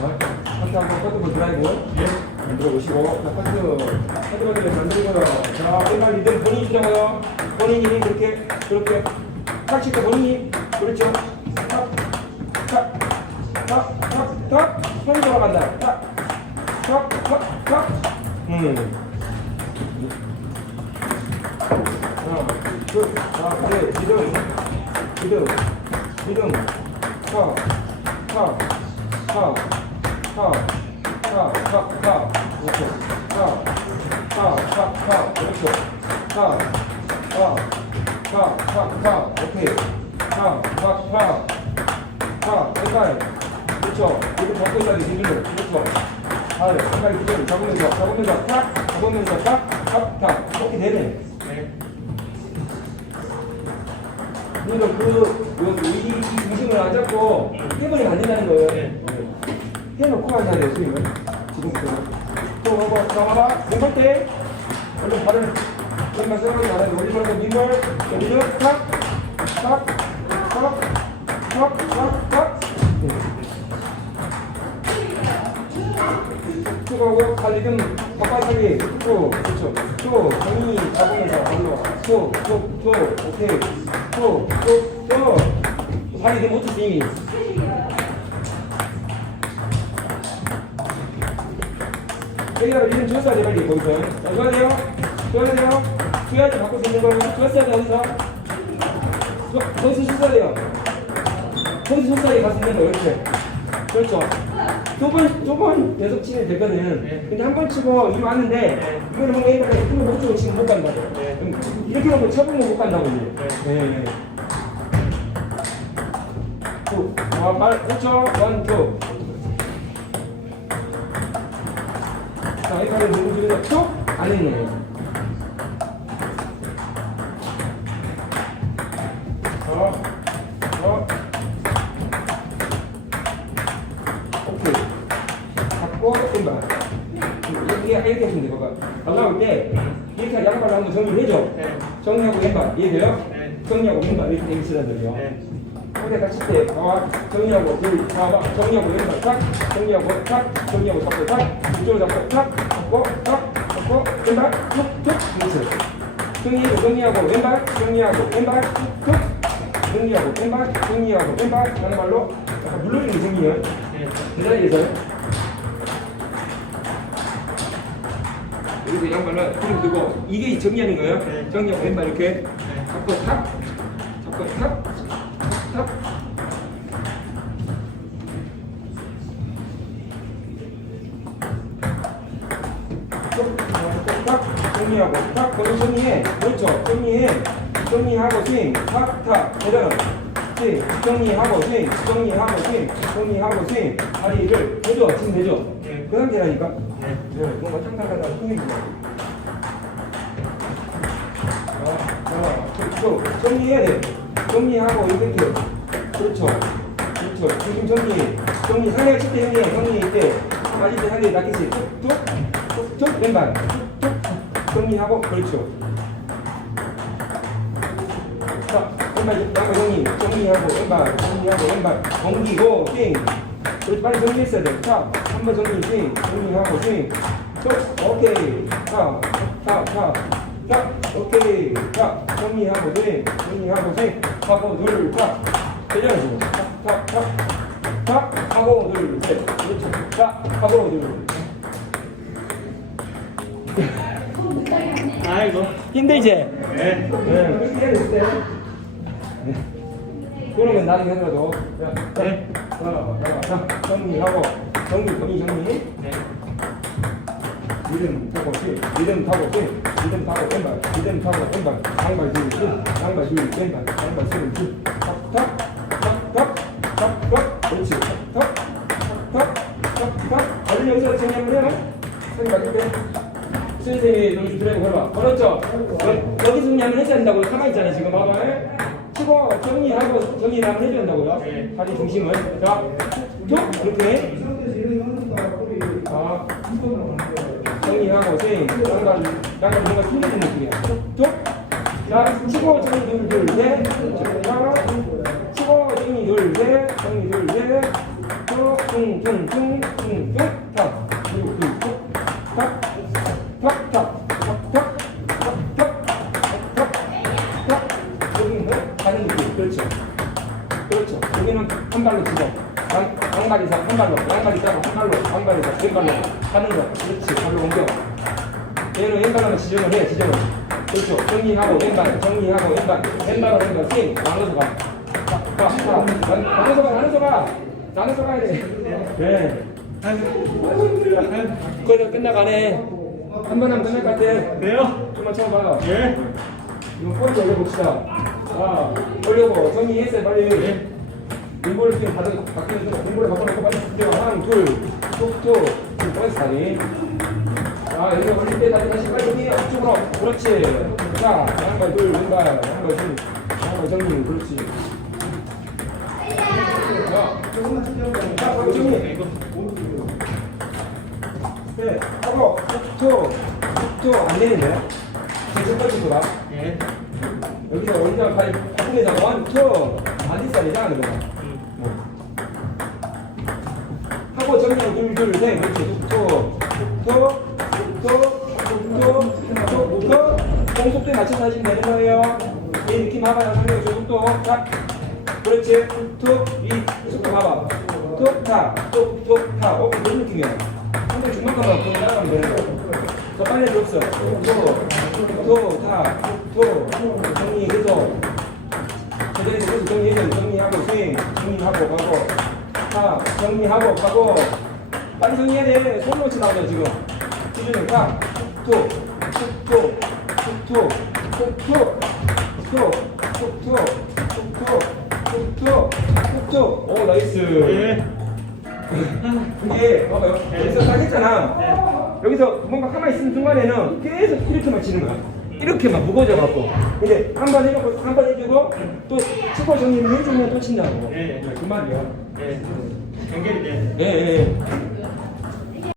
파트 한번 커트볼 드라이브. 만들어 보시고. 자, 파트. 커트볼을 만들고요. 자, 일반 리듬 본인이 주자고요. 본인이 그렇게, 그렇게. 탁 칠때 본인이. 그렇죠. 탁, 탁, 탁, 탁, 탁. 손이 돌아간다. 탁, 탁, 탁, 탁. 음. 하나, 둘, 자, 그래, 리듬, 리듬, 리듬, 타, 타, 타, 그렇죠. 타, 그렇죠. 타, 오케이. 타, 타, 왼발, 그렇죠. 이거 잡고 있어야 돼, 리듬을, 그렇죠. 아, 왼발 리듬 잡으면서, 잡으면서, 탁, 잡으면서, 탁, 탁, 탁, 이렇게 되네. 그러니까 그, 그, 중심을 안 잡고 깨버리 안 된다는 거예요. 해놓고 하셔야 돼요, 스윙을. 지금부터. 또 봐봐, 자, 봐봐. 공갈 때, 얼른 발을, 왼발 세우고 발을 올리면서 민걸, 여기는 탁, 탁, 탁, 탁, 탁, 탁. 쭉 하고, 달리금, 바깥하기, 쭉, 그렇죠. 쭉, 정리 잡으면서, 올라와. 쭉, 쭉, 쭉, 오케이. 쭉, 쭉, 쭉. 살이 되면 어떻게 이 여기가 이름 줬어야 돼, 빨리, 거기서. 자, 줘야 돼요? 줘야 돼요? 줘야지 바꿔 쓰는 거예요. 줬어야 돼, 어디서? 저, 거기서 줬어야 돼요. 거기서 가서 쓰는 거, 이렇게. 그렇죠. 두 번, 두번 계속 치면 되거든. 근데 한 번 치고 이거 왔는데, 이거는 뭔가 옛날에 힘을 못 주고 지금 못 간다고. 음, 이렇게 하면 쳐보면 못 간다고, 이제. 네. 네. 두. 아, 말, 그렇죠. 원, 투. 자, 이 팔을 누구 주는 툭? 안 했네. 어, 어. 오케이. 잡고, 왼발. 이렇게, 이렇게 하시면 돼, 봐봐. 올라올 때, 이렇게 양발을 한번 정리를 해줘. 정리하고 왼발. 이해돼요? 정리하고 왼발. 이렇게 되기 싫어요. 근데 같이 때, 아, 정리하고, 둘, 봐봐. 정리하고 왼발 탁, 정리하고 탁, 정리하고 잡고 탁, 이쪽으로 잡고 탁, 잡고 탁, 잡고 왼발 툭, 툭, 그렇지. 정리하고 정리하고 왼발, 정리하고 왼발 툭, 툭, 정리하고 왼발, 정리하고 왼발, 양발로 약간 물러주는 게 생기면 그 자리에서 여기서 뒤로 두고 이게 정리하는 거예요. 정리하고 왼발 이렇게 잡고 탁, 잡고 탁, 탁. 정리하고 탁 거기 정리해. 그렇죠? 정리해. 정리하고 스윙 탁탁 대단한 스윙 정리하고 스윙 정리하고 스윙 정리하고 스윙 다리를 해줘. 지금 해줘. 그 상태라니까. 네, 뭔가 탕탕하다 힘이 들어 또 정리해야 돼. 정리하고 이렇게 그렇죠. 그렇죠. 지금 정리. 정리. 상대 칠때 형님 정리 때. 맞을 때 상대 낚이지 툭툭 툭툭 왼발. 툭툭 정리하고 그렇죠. 자 왼발 양발 정리 정리하고 왼발 정리하고 왼발 넘기고 스윙 그렇지 빨리 정리했어야 돼 자 한 번 정리 스윙 정리하고 스윙 쭉 오케이. 자 자 자. 자, 오케이. 자, 정리하고 스윙, 정리하고 스윙, 하고 둘, 자, 대전해 주고, 자, 자, 자, 자, 하고 둘, 셋, 그렇죠. 자, 하고 둘. 아이고. 힘들지? 네. 하더라도, 자, 자, 네. 자, 자, 자, 정리하고, 정리, 정리, 정리. 네. 리듬 타고 스 리듬 타고 스 리듬 타고 왼발 리듬 타고 왼발 양발 둘 스, 양발 둘 왼발 양발 셋탁탁 탁 탁 탁 탁 그렇지 탁 탁 탁 탁 탁 다들 여기서 정리 한번 해봐 선생님 맞을게 선생님이 여기 드라이브 걸어봐. 걸었죠? 여- 여기 정리 한번 해줘야 된다고 가만히 있잖아 지금. 봐봐. 치고 정리하고 정리 한번 해줘야 된다고요 다리 중심을. 자툭 이렇게. 아 정리하고 스윙 양발 양발 뭔가 힘든 느낌이야. 툭 자, 치고 정리 둘, 둘, 셋. 자, 치고 정리 둘, 셋. 정리 둘, 셋. 쭉, 퉁, 퉁, 퉁. 퉁 퉁 양, 양발 이상 한 발로 양발 이상 한 발로 양발 이상 왼발로 하는 거. 그렇지 발로 옮겨. 얘는 왼발로 지정을 해 지정을. 그렇죠. 정리하고 왼발 정리하고 왼발. 왼발로 왼발 스윙 나눠서 가 가, 가, 가. 나눠서 가 나눠서 가 나눠서 가야 돼 네. 그래 끝나가네. 한 번 하면 끝날 것 같아. 돼요? 좀만 쳐봐 예. 이거 포인트 올려봅시다. 아 올려고 정리했어요 빨리 공부를 지금 받은 박준현 씨 공부를 바꿔놓고 빨리 주세요. 하나, 둘, 톡톡, 빨리 사니. 자, 여기 올릴 때 다시 다시 빨리 여기 앞쪽으로. 그렇지. 자, 한발 둘, 왼발, 한발 둘, 한발 정리. 그렇지. 야, 조금만 천천히. 자, 박준이. 네, 하고 톡톡, 톡톡 안 내리네요. 계속 빨리 돌아. 예. 여기서 올리면 발 바꾸게 되면 투, 반지살이잖아, 그거. 하고 정리하고 둘, 둘, 셋, 그렇지. 툭, 툭, 툭, 툭, 툭, 툭, 공속도에 맞춰서 하시면 되는 거예요. 이 느낌 봐봐요, 저 속도. 자, 그렇지. 툭, 이 속도 봐봐. 툭, 타, 툭, 툭, 타. 어, 무슨 느낌이야? 상대 중간까만 그거 따라가면 되는 거야. 더 빨리 줄 없어. 툭, 툭, 타, 툭, 정리, 계속. 제대로 계속 정리해줘. 정리하고, 스윙, 정리하고, 가고. 타, 정리하고, 가고. 빨리 정리해야 돼. 손 놓지 나오죠, 지금. 기준은 타, 툭, 툭, 툭, 툭, 툭, 툭, 툭, 툭, 툭, 툭, 툭, 툭, 툭, 툭, 툭. 오, 나이스. 예. 이게 봐봐요. 여기서 딱 했잖아. 여기서 뭔가 가만히 있는 순간에는 계속 이렇게만 치는 거야. 이렇게만 무거워져 갖고. 근데 한 번 해놓고 한 번 해주고 또 스포 정리를 해주면 또 친다고. 예. 그 말이야. 네. 경계리 네. 네. 네.